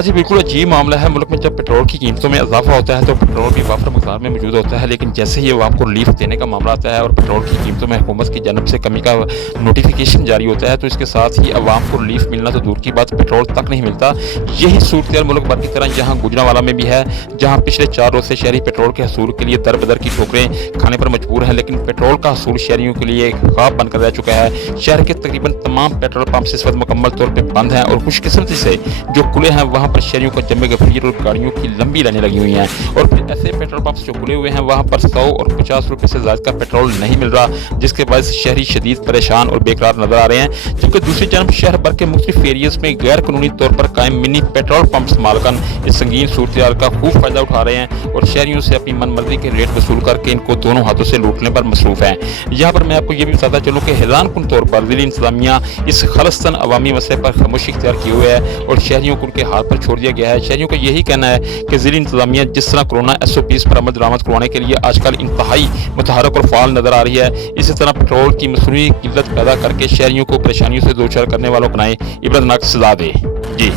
हाँ जी, बिल्कुल अजीब मामला है। मुल्क में जब पेट्रोल की कीमतों में इज़ाफ़ा होता है तो पेट्रोल भी वाफ़र मक़दार में मौजूद होता है, लेकिन जैसे ही अवाम को रिलीफ़ देने का मामला आता है और पेट्रोल की कीमतों में हुकूमत की जानिब से कमी का नोटिफ़िकेशन जारी होता है, तो इसके साथ ही अवाम को रिलीफ़ मिलना तो दूर की बात, पेट्रोल तक नहीं मिलता। यही सूरत मुल्क भर की तरह यहाँ गुजरांवाला में भी है, जहाँ पिछले 4 रोज़ से शहरी पेट्रोल के हसूल के लिए दर बदर की ठोकरें खाने पर मजबूर हैं, लेकिन पेट्रोल का हसूल शहरियों के लिए एक ख्वाब बनकर रह चुका है। शहर के तकरीबन तमाम पेट्रोल पंप इस वक्त मुकम्मल तौर पर बंद हैं और खुशकिस्मती से जो खुले हैं वहाँ पर शहरियों को जमे गफीर और गाड़ियों की लंबी लाइनें लगी हुई हैं। और फिर ऐसे पेट्रोल पंप्स जो खुले हुए हैं वहाँ पर 100 और 50 रुपये से ज़्यादा का पेट्रोल नहीं मिल रहा, जिसके बाद शहरी शदीद परेशान और बेकरार नजर आ रहे हैं। जबकि दूसरी जानब शहर भर के मुख्तलिफ एरियाज में गैर कानूनी तौर पर कायम मिनी पेट्रोल पंप्स मालकान इस संगीन सूरत का खूब फायदा उठा रहे हैं और शहरियों से अपनी मनमर्जी के रेट वसूल करके इनको दोनों हाथों से लूटने पर मसरूफ हैं। यहाँ पर मैं आपको ये भी बताता चलूँ कि हैरानकुन तौर पर ज़िली इंतजामिया इस खालिस्तान अवामी मसले पर खामोशी इख्तियार किए हुए है और शहरियों को उनके हाथ पर छोड़ दिया गया है। शहरियों का यही कहना है कि ज़िली इंतजामिया जिस तरह कोरोना SOPs पर अमल दरामद करवाने के लिए आजकल इंतहाई मुतहरक और फाल नजर आ रही है, इसी तरह पेट्रोल की मसनूई किल्लत पैदा करके शहरियों को परेशानियों से दो चार करने वालों को बनाए इबरतनाक सजा दे। जी।